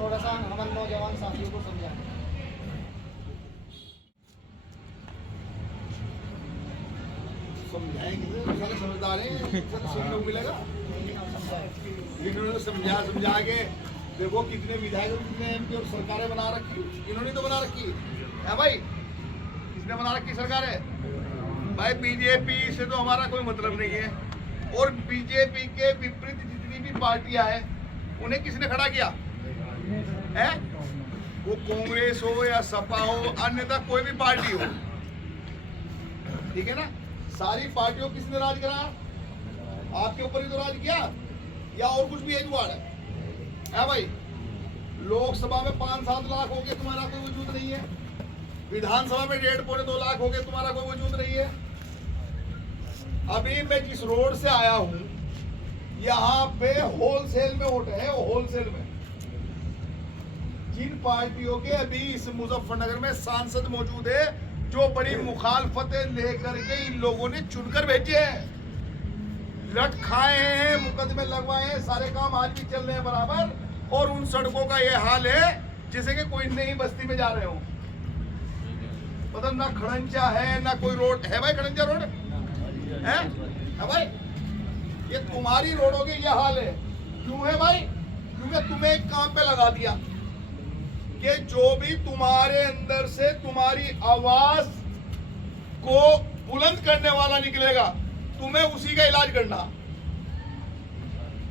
थोड़ा सा हमारे नौजवान साथियों को समझाएं। समझाएंगे तो सारे समझदार हैं, सुनने को मिलेगा। इन्होंने समझा के देखो कितने विधायक कितने एमपी और सरकारें बना रखी, इन्होंने तो बना रखी है भाई। किसने बना रखी सरकार है भाई? बीजेपी से तो हमारा कोई मतलब नहीं है, और बीजेपी के विपरीत जितनी भी पार्टियां हैं उन्हें किसने खड़ा किया है? वो कांग्रेस हो या सपा हो, अन्यथा कोई भी पार्टी हो, ठीक है ना। सारी पार्टियों किसने राज करा? आपके ऊपर ही तो राज किया, या और कुछ भी है जुगाड़ है भाई? लोकसभा में 5-7 लाख हो गए, तुम्हारा कोई वजूद नहीं है। विधानसभा में 1.5-2 लाख हो गए, तुम्हारा कोई वजूद नहीं है। अभी मैं जिस रोड से आया हूं, यहाँ पे होलसेल में वोट है, होलसेल में। जिन पार्टियों के अभी इस मुजफ्फरनगर में सांसद मौजूद है, जो बड़ी मुखालफतें लेकर के इन लोगों ने चुनकर भेजे हैं, लट खाए हैं, मुकदमे लगवाए हैं, सारे काम आज भी चल रहे हैं बराबर। और उन सड़कों का ये हाल है जैसे कि कोई नई बस्ती में जा रहे हो। मतलब ना खड़ंजा है ना कोई रोड है भाई। खड़ंजा रोड है भाई? ये तुम्हारी रोडों के ये हाल है। क्यों है भाई? क्योंकि तुम्हें एक काम पे लगा दिया कि जो भी तुम्हारे अंदर से तुम्हारी आवाज को बुलंद करने वाला निकलेगा, तुम्हें उसी का इलाज करना।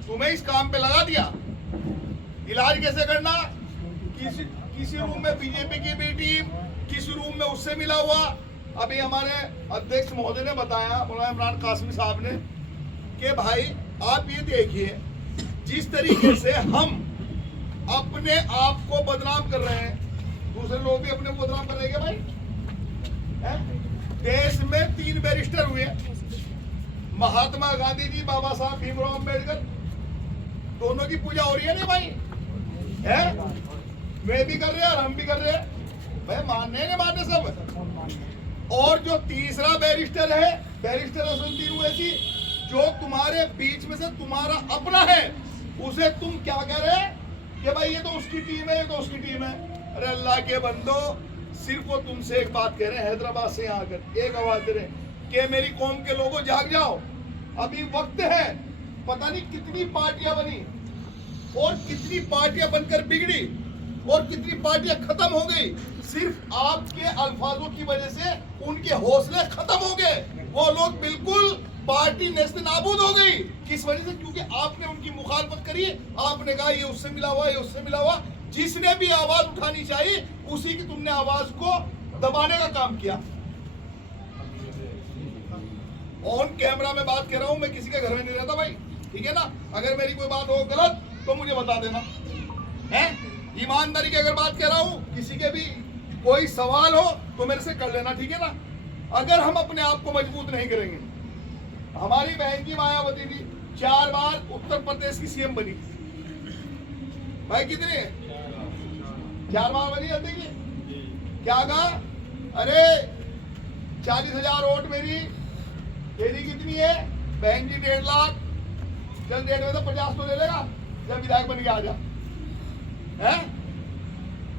तुम्हें इस काम पे लगा दिया। इलाज कैसे करना? किसी रूम में बीजेपी की भी टीम, किसी रूम में उससे मिला हुआ। अभी हमारे अध्यक्ष महोदय ने बताया, मौलाना इमरान कासमी साहब ने, कि भाई आप ये देखिए जिस तरीके से हम अपने आप को बदनाम कर रहे हैं, दूसरे लोग भी अपने को बदनाम कर रहे हैं भाई। देश में 3 बैरिस्टर हुए, महात्मा गांधी जी, बाबा साहब भीमराव अम्बेडकर, दोनों की पूजा हो रही है ना भाई, है? वे भी कर रहे हैं और हम भी कर रहे हैं भाई, मानने नहीं मानने सब। और जो तीसरा बैरिस्टर है, बैरिस्टर असदुद्दीन ओवैसी, जो तुम्हारे बीच में से तुम्हारा अपना है, उसे तुम क्या कह रहे हैं कि भाई ये तो उसकी टीम है, ये तो उसकी टीम है। अरे अल्लाह के बंदो, सिर्फ वो तुमसे एक बात कह रहे हैं, हैदराबाद से यहाँ आकर एक आवाज दे रहे हैं कि मेरी कौम के लोगों जाग जाओ, अभी वक्त है। पता नहीं कितनी पार्टियां बनी और कितनी पार्टियां बनकर बिगड़ी और कितनी पार्टियां खत्म हो गई, सिर्फ आपके अल्फाजों की वजह से उनके हौसले खत्म हो गए। वो लोग बिल्कुल पार्टी नेस्ते नाबूद हो गई। किस वजह से? क्योंकि आपने उनकी मुखालफत करी। आपने कहा ये उससे मिला हुआ, ये उससे मिला हुआ। जिसने भी आवाज उठानी चाहिए उसी की तुमने आवाज को दबाने का काम किया। ऑन कैमरा में बात कर रहा हूं, मैं किसी के घर में नहीं रहता भाई, ठीक है ना। अगर मेरी कोई बात हो गलत तो मुझे बता देना, है? ईमानदारी की अगर बात कर रहा हूं, किसी के भी कोई सवाल हो तो मेरे से कर लेना, ठीक है ना। अगर हम अपने आप को मजबूत नहीं करेंगे, हमारी बहन की मायावती जी 4 बार उत्तर प्रदेश की सीएम बनी भाई। कितने? 4 बार बनी अध्यक्ष जी। क्या कहा? अरे 40,000 वोट मेरी, तेरी कितनी है बहन जी? 1.5 लाख। चल 1.5 में तो 50 तो ले लेगा जब विधायक बन के आ जा, है?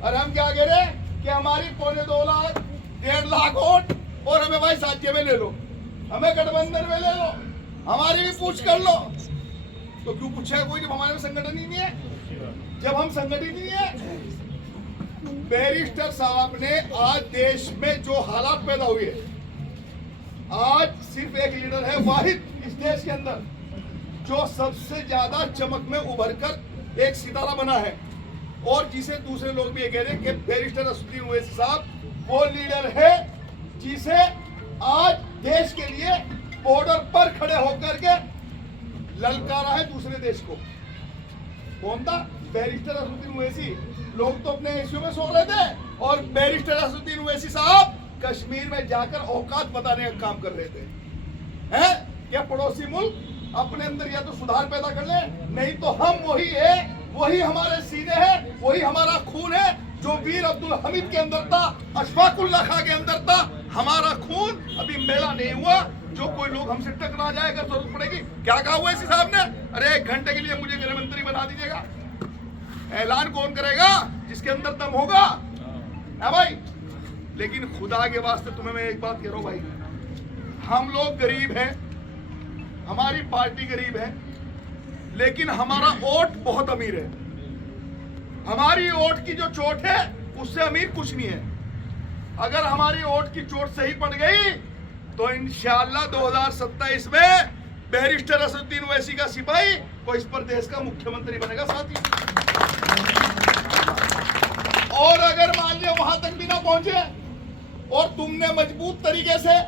और हम क्या कह रहे कि हमारी 2.25 लाख, 1.5 लाख वोट, और हमें भाई राज्य में ले लो, हमें गठबंधन में ले लो, हमारी भी पूछ कर लो। तो क्यों पूछेगा कोई जब हमारे में संगठन ही नहीं है, जब हम संगठित नहीं है? बैरिस्टर साहब ने आज देश में जो हालात पैदा हुए, आज सिर्फ एक लीडर है वाहिद इस देश के अंदर जो सबसे ज्यादा चमक में उभर कर एक सितारा बना है, और जिसे दूसरे लोग भी ये कह रहे हैं कि बैरिस्टर असदुद्दीन ओवैसी साहब वो लीडर है जिसे आज देश के लिए बॉर्डर पर खड़े होकर के ललकारा है दूसरे देश को। कौन था? बैरिस्टर असदुद्दीन ओवैसी। लोग तो अपने एशियो में सो रहे थे और बैरिस्टर असदुद्दीन ओवैसी साहब कश्मीर में जाकर औकात बताने का काम कर रहे थे, हैं? क्या पड़ोसी मुल्क अपने अंदर या तो सुधार पैदा कर ले, नहीं तो हम वही है, वही हमारे सीने हैं, वही हमारा खून है जो वीर अब्दुल हमीद के अंदर था, अशफाकुल्लाह खां के अंदर था। हमारा खून अभी मेला नहीं हुआ। जो कोई लोग हमसे टकरा जाए अगर जरूरत पड़ेगी। क्या कहा हुआ इसी साहब ने? अरे 1 घंटे के लिए मुझे गृह मंत्री बना दीजिएगा, ऐलान कौन करेगा? जिसके अंदर दम होगा, है भाई। लेकिन खुदा के वास्ते तुम्हें मैं एक बात कह रहा हूं भाई, हम लोग गरीब हैं, हमारी पार्टी गरीब है, लेकिन हमारा वोट बहुत अमीर है। हमारी वोट की जो चोट है उससे अमीर कुछ नहीं है। अगर हमारी वोट की चोट सही पड़ गई तो इंशाअल्लाह 2027 में बैरिस्टर असदुद्दीन ओवैसी का सिपाही को इस प्रदेश का मुख्यमंत्री बनेगा साथी। और अगर मान लिया वहां तक भी ना पहुंचे और तुमने मजबूत तरीके से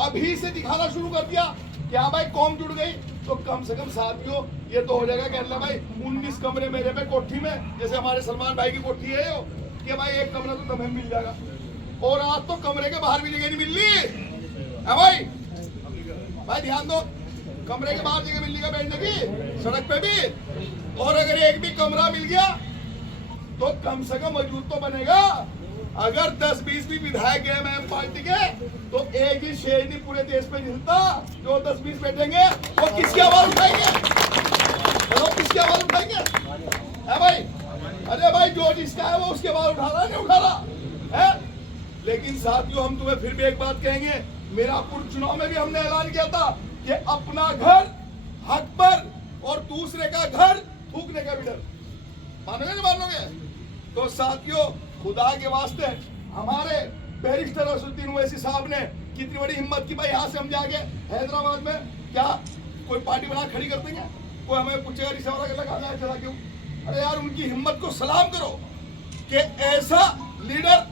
अभी से दिखाना शुरू कर दिया कि हाँ भाई कौम जुड़ गई, तो कम से कम साथियों ये तो हो जाएगा कि भाई 19 कमरे मेरे पे कोठी में, जैसे हमारे सलमान भाई की कोठी है यो, कि भाई एक कमरा तो तुम्हें मिल जाएगा। और आज तो कमरे के बाहर भी जगह नहीं मिल रही है भाई ध्यान दो, कमरे के बाहर जगह मिलने का बैठने की, सड़क पे भी। और अगर एक भी कमरा मिल गया तो कम से कम मौजूद तो बनेगा। अगर 10-20 भी विधायक है एमआईएम पार्टी के, तो एक ही शेर नहीं पूरे देश पे मिलता। जो 10-20 बैठेंगे वो किसकी आवाज उठाएंगे? चलो किसकी आवाज उठाएंगे? है भाई, अरे भाई जो जिसका है वो उसके आवाज उठा रहा नहीं उठा रहा है। लेकिन साथियों हम तुम्हें फिर भी एक बात कहेंगे, मीरापुर चुनाव में भी हमने ऐलान किया था कि अपना घर हक पर और दूसरे का घर थूकने का भी डर। मानोगे नहीं मानोगे? तो साथियों खुदा के वास्ते हमारे बैरिस्टर असदुद्दीन ओवैसी साहब ने कितनी बड़ी हिम्मत की भाई, यहाँ से हम जाके हैदराबाद में क्या कोई पार्टी बना खड़ी कर देंगे? कोई हमें पूछेगा रिक्शा वाला लगा चला क्यों? अरे यार उनकी हिम्मत को सलाम करो कि ऐसा लीडर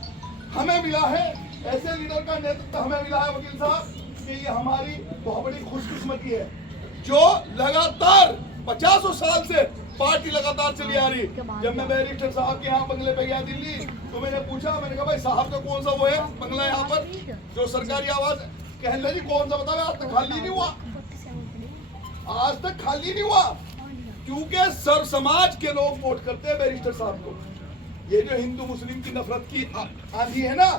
हमें मिला है, ऐसे लीडर का नेतृत्व हमें मिला है वकील साहब, कि ये हमारी बहुत बड़ी खुशकिस्मती है। जो लगातार 50 साल से पार्टी लगातार चली आ रही। जब मैं बैरिस्टर साहब के यहाँ बंगले पे गया दिल्ली, तो मैंने पूछा, मैंने कहा भाई साहब का कौन सा वो है बंगला यहाँ पर जो सरकारी आवाज? कहने लगी कौन सा बताओ, आज तक खाली नहीं हुआ, आज तक खाली नहीं हुआ, क्योंकि सर समाज के लोग वोट करते हैं बैरिस्टर साहब को। ये जो हिंदू मुस्लिम की नफरत की आंधी है ना,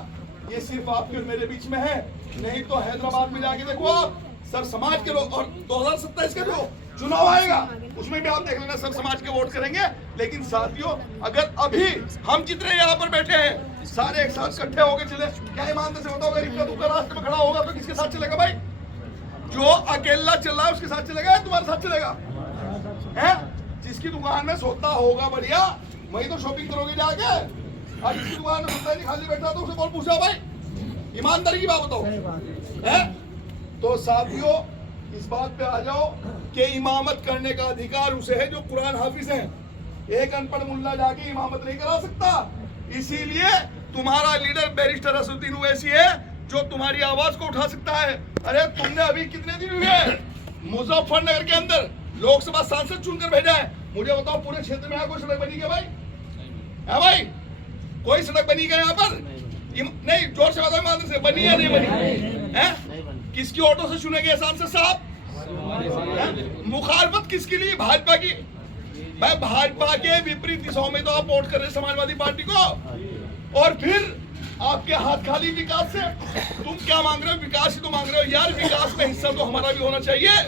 ये सिर्फ आपके और मेरे बीच में है, नहीं तो हैदराबाद में जाके देखो आप, सर समाज के लोग। और 2027 के जो चुनाव आएगा उसमें भी आप देख लेना सर समाज के वोट करेंगे। लेकिन साथियों अगर अभी हम जितने यहाँ पर बैठे हैं सारे एक साथ इकट्ठे होकर चले, क्या ईमानदारी से बताओ, अगर इतना दुखा रास्ते में खड़ा होगा तो किसके साथ चलेगा भाई? जो अकेला चल रहा है उसके साथ चलेगा या तुम्हारे साथ चलेगा? है जिसकी दुकान में सोता होगा बढ़िया, वही तो शॉपिंग करोगे जाके। और जिसकी दुकान में सोता नहीं खाली बैठा तो उसे कौन पूछा भाई? ईमानदारी की बात बताओ है। तो साथियों इस बात पे आ जाओ कि इमामत करने का अधिकार उसे है जो कुरान हाफिज है। एक अनपढ़ मुल्ला जाके इमामत नहीं करा सकता। इसीलिए तुम्हारा लीडर बैरिस्टर असदुद्दीन ओवैसी है जो तुम्हारी आवाज को उठा सकता है। अरे तुमने अभी कितने दिन हुए मुजफ्फरनगर के अंदर लोकसभा सांसद चुनकर भेजा है, मुझे बताओ पूरे क्षेत्र में यहाँ कोई सड़क बनी क्या भाई? है भाई कोई सड़क बनी क्या यहाँ पर? नहीं, जोर से बताओ ईमानदारी से, बनी या नहीं बनी है? किसकी ऑटो से चुने सांसद साहब? मुखालफत किसके लिए? भाजपा की। भाई भाजपा के विपरीत दिशाओं में तो आप वोट कर रहे समाजवादी पार्टी को, और फिर आपके हाथ खाली विकास से। तुम क्या मांग रहे हो? विकास ही तो मांग रहे हो यार। विकास में हिस्सा तो हमारा भी होना चाहिए।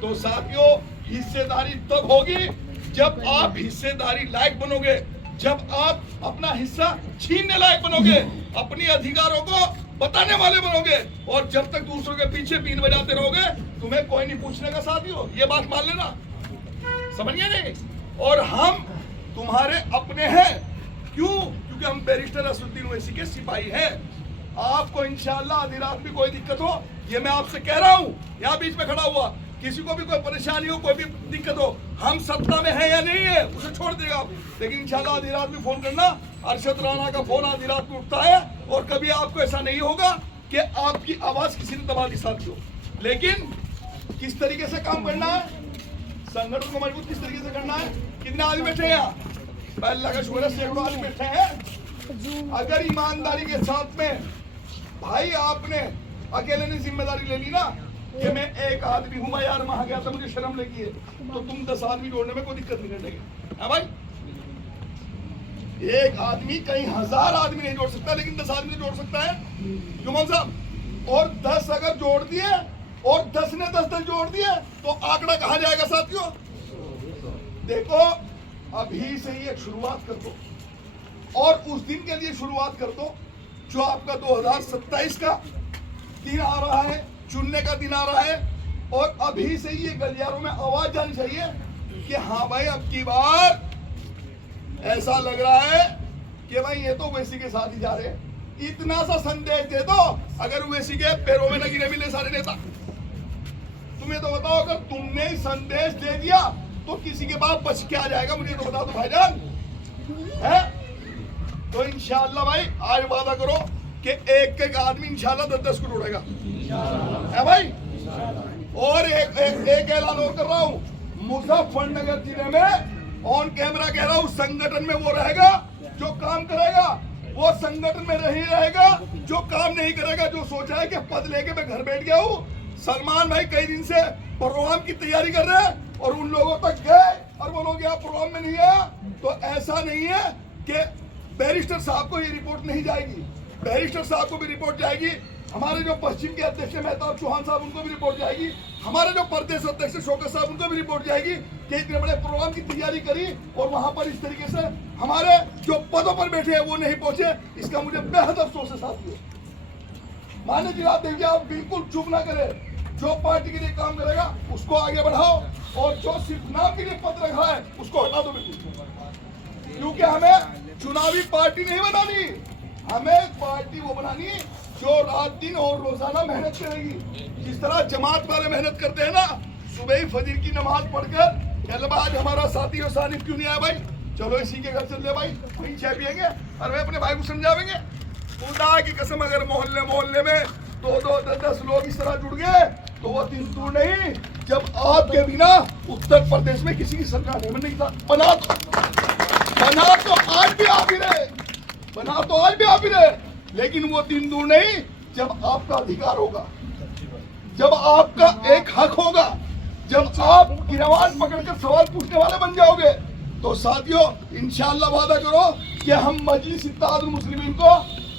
तो साथियों हिस्सेदारी तब होगी जब आप हिस्सेदारी लायक बनोगे, जब आप अपना हिस्सा छीनने लायक बनोगे, अपने अधिकारों को बताने वाले बनोगे। और जब तक दूसरों के पीछे बीन बजाते रहोगे तुम्हें कोई नहीं पूछने का साथियों, ये बात मान लेना, समझिए नहीं। और हम तुम्हारे अपने हैं, क्यों? क्योंकि हम बैरिस्टर असदुद्दीन ओवैसी के सिपाही हैं। आपको इंशाअल्लाह आधी रात भी कोई दिक्कत हो, ये मैं आपसे कह रहा हूँ यहाँ बीच में खड़ा हुआ, किसी को भी कोई परेशानी हो, कोई भी दिक्कत हो, हम सत्ता में है या नहीं है उसे छोड़ देगा आप, लेकिन इंशाल्लाह आधी रात भी फोन करना। अरशद राणा का फोन आधी रात में उठता है और कभी आपको ऐसा नहीं होगा कि आपकी आवाज किसी ने दबा दी साथियों। लेकिन किस तरीके से काम करना है, संगठन को मजबूत किस तरीके से करना है। कितने आदमी बैठे हैं यहाँ? अल्लाह का शुक्र है सैकड़ों आदमी बैठे हैं। अगर ईमानदारी के साथ में भाई आपने अकेले ने जिम्मेदारी ले ली ना कि मैं एक आदमी हूँ, मैं यार वहां गया था मुझे शर्म लगी है, तो तुम 10 आदमी जोड़ने में कोई दिक्कत नहीं करने है भाई। एक आदमी कहीं 1000 आदमी नहीं जोड़ सकता, लेकिन 10 आदमी जोड़ सकता है जुमान साहब। और 10 अगर जोड़ दिए और 10 ने 10 जोड़ दिए तो आंकड़ा कहाँ जाएगा साथियों? देखो अभी से ही एक शुरुआत कर दो और उस दिन के लिए शुरुआत कर दो जो आपका 2027 का दिन आ रहा है, चुनने का दिन आ रहा है। और अभी से ये गलियारों में आवाज जानी चाहिए कि हाँ भाई अब की बार ऐसा लग रहा है कि भाई ये तो ओवैसी के साथ ही जा रहे हैं। इतना सा संदेश दे दो, अगर ओवैसी के पैरों में न गिरे मिले सारे नेता। तुम्हें तो बताओ, अगर तुमने संदेश दे दिया तो किसी के बाद बच के आ जाएगा, मुझे तो बता दो भाईजान, है? तो इंशाअल्लाह भाई आज वादा करो कि एक एक आदमी इंशाअल्लाह 10-10 को उड़ेगा, है भाई? और एक ऐलान और कर रहा हूँ, मुजफ्फरनगर जिले में ऑन कैमरा कह रहा हूँ, संगठन में वो रहेगा जो काम करेगा, वो संगठन में नहीं रहेगा जो काम नहीं करेगा, जो सोचा है कि पद लेके मैं घर बैठ गया हूँ। सलमान भाई कई दिन से प्रोग्राम की तैयारी कर रहे हैं और उन लोगों तक गए और वो लोग यहाँ प्रोग्राम में नहीं आया। तो ऐसा नहीं है कि बैरिस्टर साहब को ये रिपोर्ट नहीं जाएगी, बैरिस्टर साहब को भी रिपोर्ट जाएगी। हमारे जो पश्चिम के अध्यक्ष मेहताब चौहान साहब, उनको भी रिपोर्ट जाएगी। हमारे जो प्रदेश अध्यक्ष शौकत साहब, उनको भी रिपोर्ट जाएगी कि इतने बड़े प्रोग्राम की तैयारी करी और वहां पर इस तरीके से हमारे जो पदों पर बैठे हैं वो नहीं पहुंचे। इसका मुझे बेहद अफसोस है साथियों। मान्य जिला देखिए, आप बिल्कुल चुप ना करें, जो पार्टी के लिए काम करेगा उसको आगे बढ़ाओ और जो सिर्फ नाम के लिए पद रखा है उसको हटा दो बिल्कुल। क्योंकि हमें चुनावी पार्टी नहीं बनानी, हमें पार्टी वो बनानी जो रात दिन और रोजाना मेहनत करेगी। जिस तरह जमात वाले मेहनत करते हैं ना, सुबह ही फजर की नमाज पढ़कर आज हमारा साथी और सानिफ क्यों नहीं आया भाई, चलो इसी के घर चल ले भाई, वहीं चाय पियेंगे और वे अपने भाई को समझावेंगे। खुदा की कसम, अगर मोहल्ले मोहल्ले में 2-2, 10-10 लोग इस तरह जुड़ गए तो वो दिन दूर नहीं जब आपके बिना उत्तर प्रदेश में किसी की सरकार नहीं बनेगी। बना तो आज भी आप ही रहे, बना तो आज भी आप ही रहे, लेकिन वो दिन दूर नहीं जब आपका अधिकार होगा, जब आपका एक हक होगा, जब आप गिरवान पकड़कर सवाल पूछने वाले बन जाओगे। तो साथियों इंशाअल्लाह वादा करो कि हम मजलिस इत्तेहादुल मुस्लिमीन को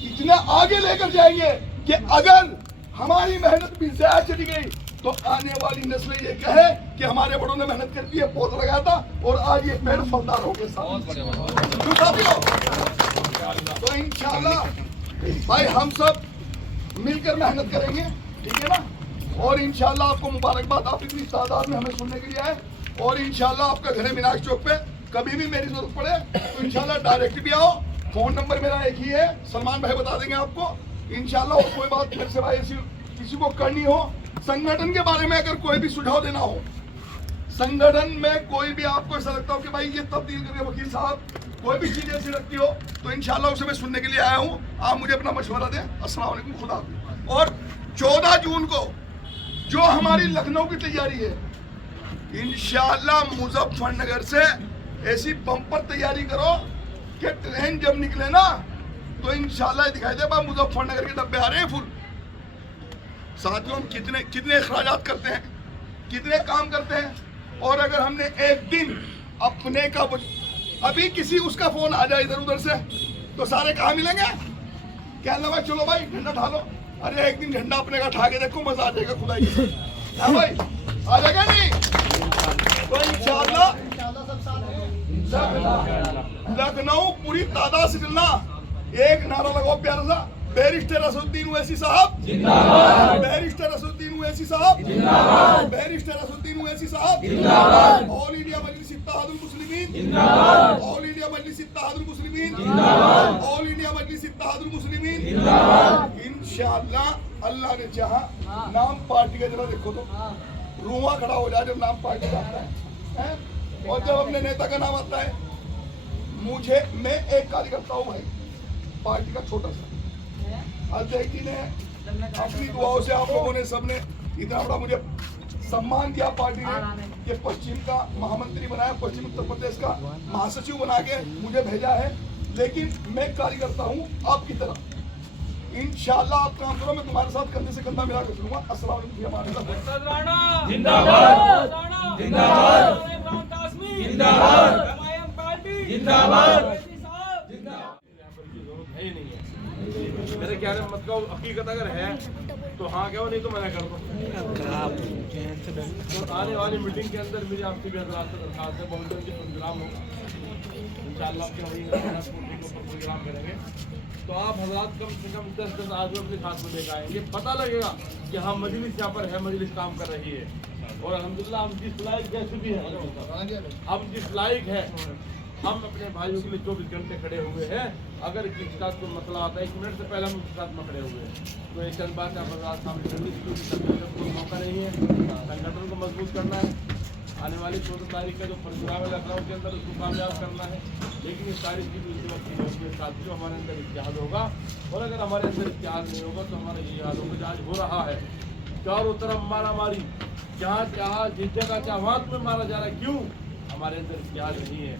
इतने आगे लेकर जाएंगे कि अगर हमारी मेहनत भी ज़ाया चली गई तो आने वाली नस्ल ये कहे कि हमारे बड़ों ने मेहनत करके पौधा लगाया था और आज ये पेड़ फलदार हो गए। साथियों तो इंशाअल्लाह भाई हम सब मिलकर मेहनत करेंगे, ठीक है ना? और इंशाअल्लाह आपको मुबारकबाद, आप इतनी तादाद में हमें सुनने के लिए आए। और इंशाअल्लाह आपका घर है मीनार चौक पे, कभी भी मेरी जरूरत पड़े तो इंशाअल्लाह डायरेक्ट भी आओ। फोन नंबर मेरा एक ही है, सलमान भाई बता देंगे आपको इंशाअल्लाह। और कोई बात मेरे से भाई ऐसी किसी को करनी हो, संगठन के बारे में अगर कोई भी सुझाव देना हो, संगठन में कोई भी आपको ऐसा लगता हो कि भाई ये तब्दील करिए वकील साहब, कोई भी चीज ऐसी लगती हो तो इंशाअल्लाह उसे मैं सुनने के लिए आया हूँ। आप मुझे अपना मशवरा दें। अस्सलाम वालेकुम, खुदा हाफिज़। और 14 जून को जो हमारी लखनऊ की तैयारी है, इंशाअल्लाह मुजफ्फरनगर से ऐसी बम्पर तैयारी करो कि ट्रेन जब निकले ना तो इंशाअल्लाह दिखाई दे बा मुजफ्फरनगर के डब्बे आ रहे हैं फुल। साथियों हम कितने अखराजात करते हैं, कितने काम करते हैं, और अगर हमने एक दिन अपने का अभी किसी उसका फोन आ जाए इधर उधर से तो सारे कहाँ मिलेंगे? क्या भाई चलो भाई झंडा उठा लो, अरे एक दिन झंडा अपने का उठा के देखो, मजा आ जाएगा खुदा की। हाँ भाई आ जाएगा नहीं? तो इंशाअल्लाह लखनऊ पूरी तादाद से चलना। एक नारा लगाओ प्यारा सा, बैरिस्टर असदुद्दीन ओवैसी साहब जिंदाबाद, बैरिस्टर असदुद्दीन ओवैसी साहब जिंदाबाद, बैरिस्टर असदुद्दीन ओवैसी साहब जिंदाबाद, ऑल इंडिया मजलिस इत्तेहादुल मुस्लिमीन जिंदाबाद, ऑल इंडिया मजलिस इत्तेहादुल मुस्लिमीन जिंदाबाद, ऑल इंडिया मजलिस इत्तेहादुल मुस्लिमीन जिंदाबाद। इंशाअल्लाह अल्लाह ने चाहा, नाम पार्टी का जरा देखो तो रुआ खड़ा हो जाए जब नाम पार्टी का आता है, और जब अपने नेता का नाम आता है। मैं एक कार्यकर्ता हूँ भाई, पार्टी का छोटा सा। अध्यक्ष जी ने अपनी दुआओं से, आप लोगों ने सबने इतना बड़ा मुझे सम्मान दिया पार्टी ने कि पश्चिम का महामंत्री बनाया, पश्चिम उत्तर प्रदेश का महासचिव बना के मुझे भेजा है। लेकिन मैं कार्यकर्ता हूँ आपकी तरह, इंशाअल्लाह आप काम करो, मैं तुम्हारे साथ कंधे से कंधा मिला कर चलूंगा। अस्सलाम वालेकुम। हमारे साथ जिंदाबाद जिंदाबाद जिंदाबाद। मेरे ख्याल में मतलब हकीकत अगर है तो हाँ क्या, नहीं तो मना कर दो। तो आने वाली मीटिंग के अंदर मेरी आपसे भी दरखास्त है, बहुत जल्दी प्रोग्राम होगा। इंशाअल्लाह के वही प्रोग्राम करेंगे। तो आप हजरात कम से कम 10 आदमी अपने साथ में लेकर आएंगे, पता लगेगा कि हाँ मजलिस यहाँ पर है, मजलिस काम कर रही है। और अल्हम्दुलिल्लाह हम जिस लायक जैसे भी है, हम जिस लायक है, हम अपने भाइयों के लिए 24 घंटे खड़े हुए हैं। अगर किसी का कोई मसला आता है 1 मिनट से पहले हम उसके साथ में खड़े हुए हैं। तो ये चंद बात आप हजरात सामने करने की कोई मौका नहीं है, संगठन को मजबूत करना है। आने वाली 14 तारीख का जो प्रोग्राम है लखनऊ के अंदर, उसको कामयाब करना है। लेकिन इस तारीख की दूसरी वक्त के साथ जो हमारे अंदर इत्तेहाद होगा, और अगर हमारे अंदर इत्तेहाद नहीं होगा तो हमारा ये हाल होगा जो आज हो रहा है। चारों तरफ मारा मारी, जहाँ चाहा जिस जगह चाहा में मारा जा रहा है। क्यों? हमारे अंदर इत्तेहाद नहीं है,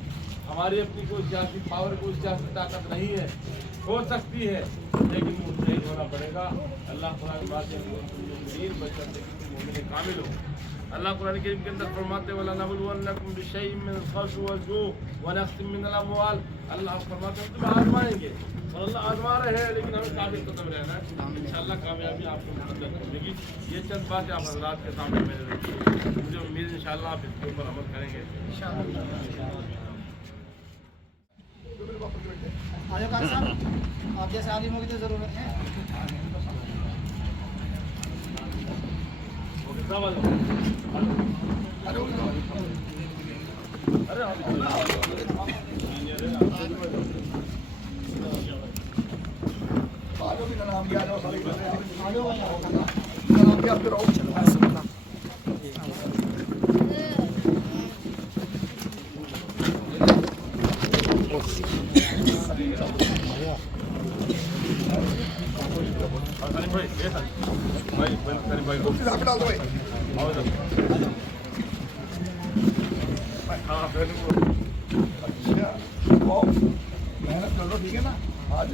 हमारी अपनी कोई सियासी पावर, कोई सियासी ताकत नहीं है। हो सकती है लेकिन मुस्तैद होना पड़ेगा। अल्लाह कुरान की बात है कामिल हो। अल्लाह कुरान करीम के अंदर फरमाते वला नबलुवन्नकुम बिशैइन मिनल खौफि वल जू व नक्सिम मिनल अमवाल। अल्लाह फरमाते हैं तुम्हें आजमाएंगे, और अल्लाह आजमा रहे हैं, लेकिन हमें काबिल कदम रहना है। इंशाअल्लाह कामयाबी आपको मदद मिलेगी। ये चंद बातें आप हज़रात के सामने मैंने रखी, मुझे उम्मीद है इंशाअल्लाह आप इसके ऊपर अमल करेंगे। आजो कार साहब, आप जैसे आलिमों की तो ज़रूरत है। मेहनत कर लो, ठीक है ना? आज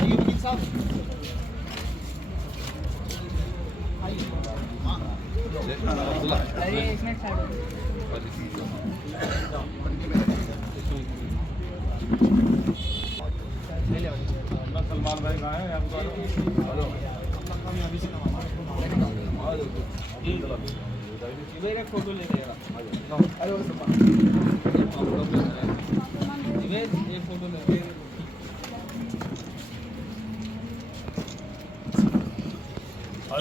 आइए वकील साहब, सलमान भाई कहाँ हैं? एक फोटो ले लेगा, एक फोटो ले।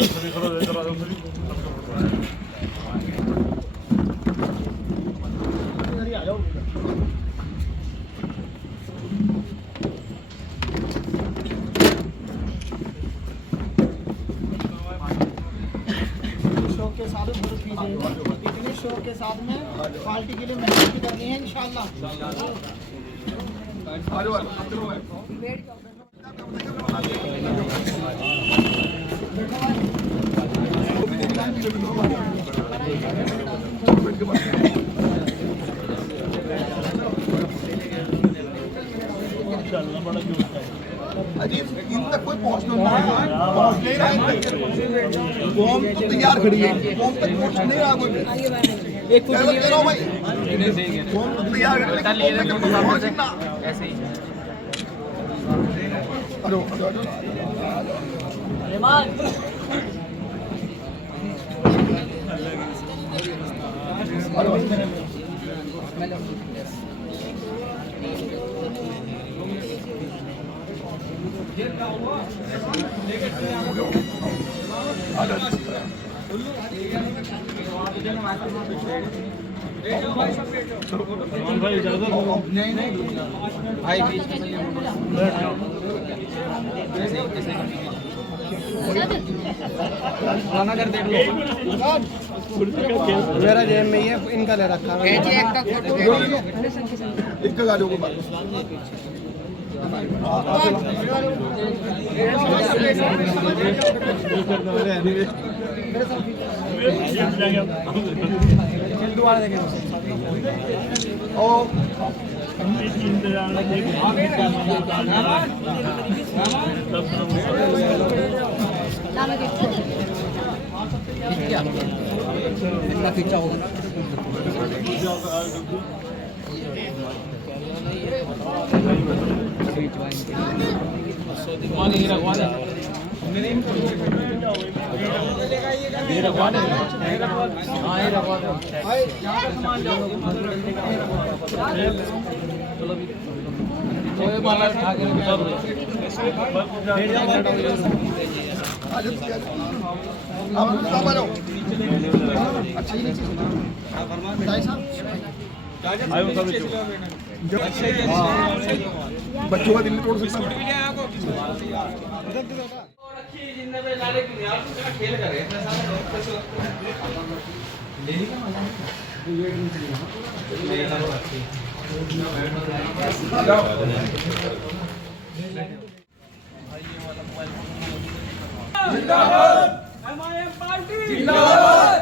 सभी खड़ो लेकर आ जाओ, सभी आ जाओ। शौक के साथ इतने शौक के साथ में पार्टी के लिए मेहनत भी करनी है इंशाअल्लाह। अजीब इन तक कोई पहुंचना पहुंच नहीं रहा। कौम तो तैयार खड़ी है, कौम तक पहुंच नहीं रहा कोई। एक फोटो ले लो भाई, कौम तो तैयार खड़ी है, कौम तक पहुंचना ऐसे ही। हेलो भाई इजाजत नहीं भाई बीच में मेरा जेब में ही है, इनका ले रखा है। एक का गाड़ियों को बात खींचा होगा ना। बच्चों का दिल तोड़ सकता खेल कर रहे जिंदाबाद MIM पार्टी जिंदाबाद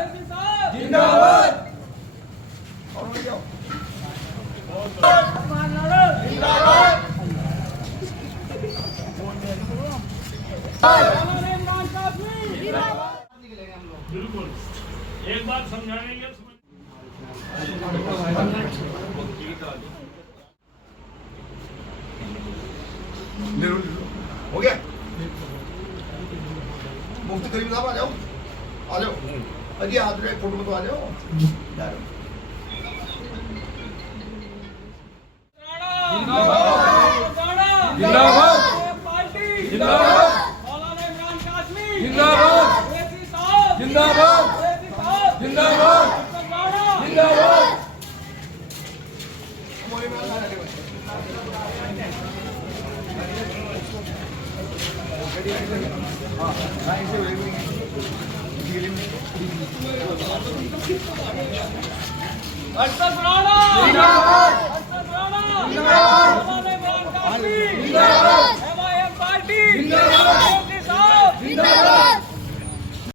जिंदाबाद बिल्कुल एक बात समझाएंगे हो गया। मुफ्ती करीम साहब आ जाओ अजी हाथ में फोटो में तो आ जाओ। जिंदाबाद पार्टी जिंदाबाद मौलाना इमरान कासमी जिंदाबाद जिंदाबाद जिंदाबाद जिंदाबाद जिंदाबाद जिंदाबाद